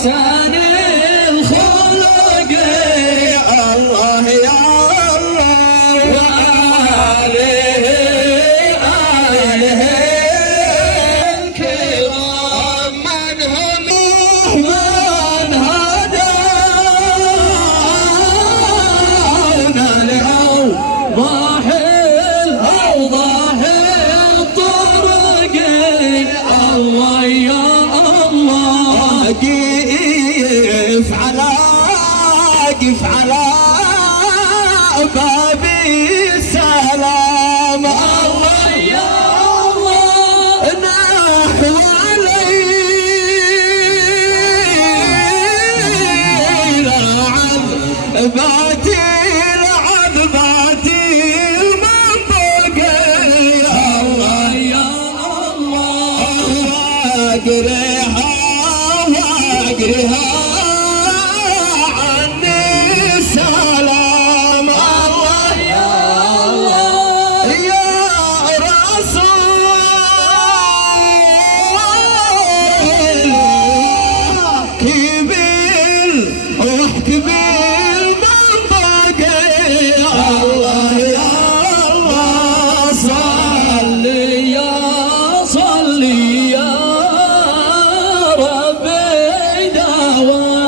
حسن الخلق الله يا الله وآله الكرام من هم من هدانا لأوضاح الطرق الله يا الله قف على بابي السلام الله يا الله نحو العذباتي من فوقي الله يا الله واقريها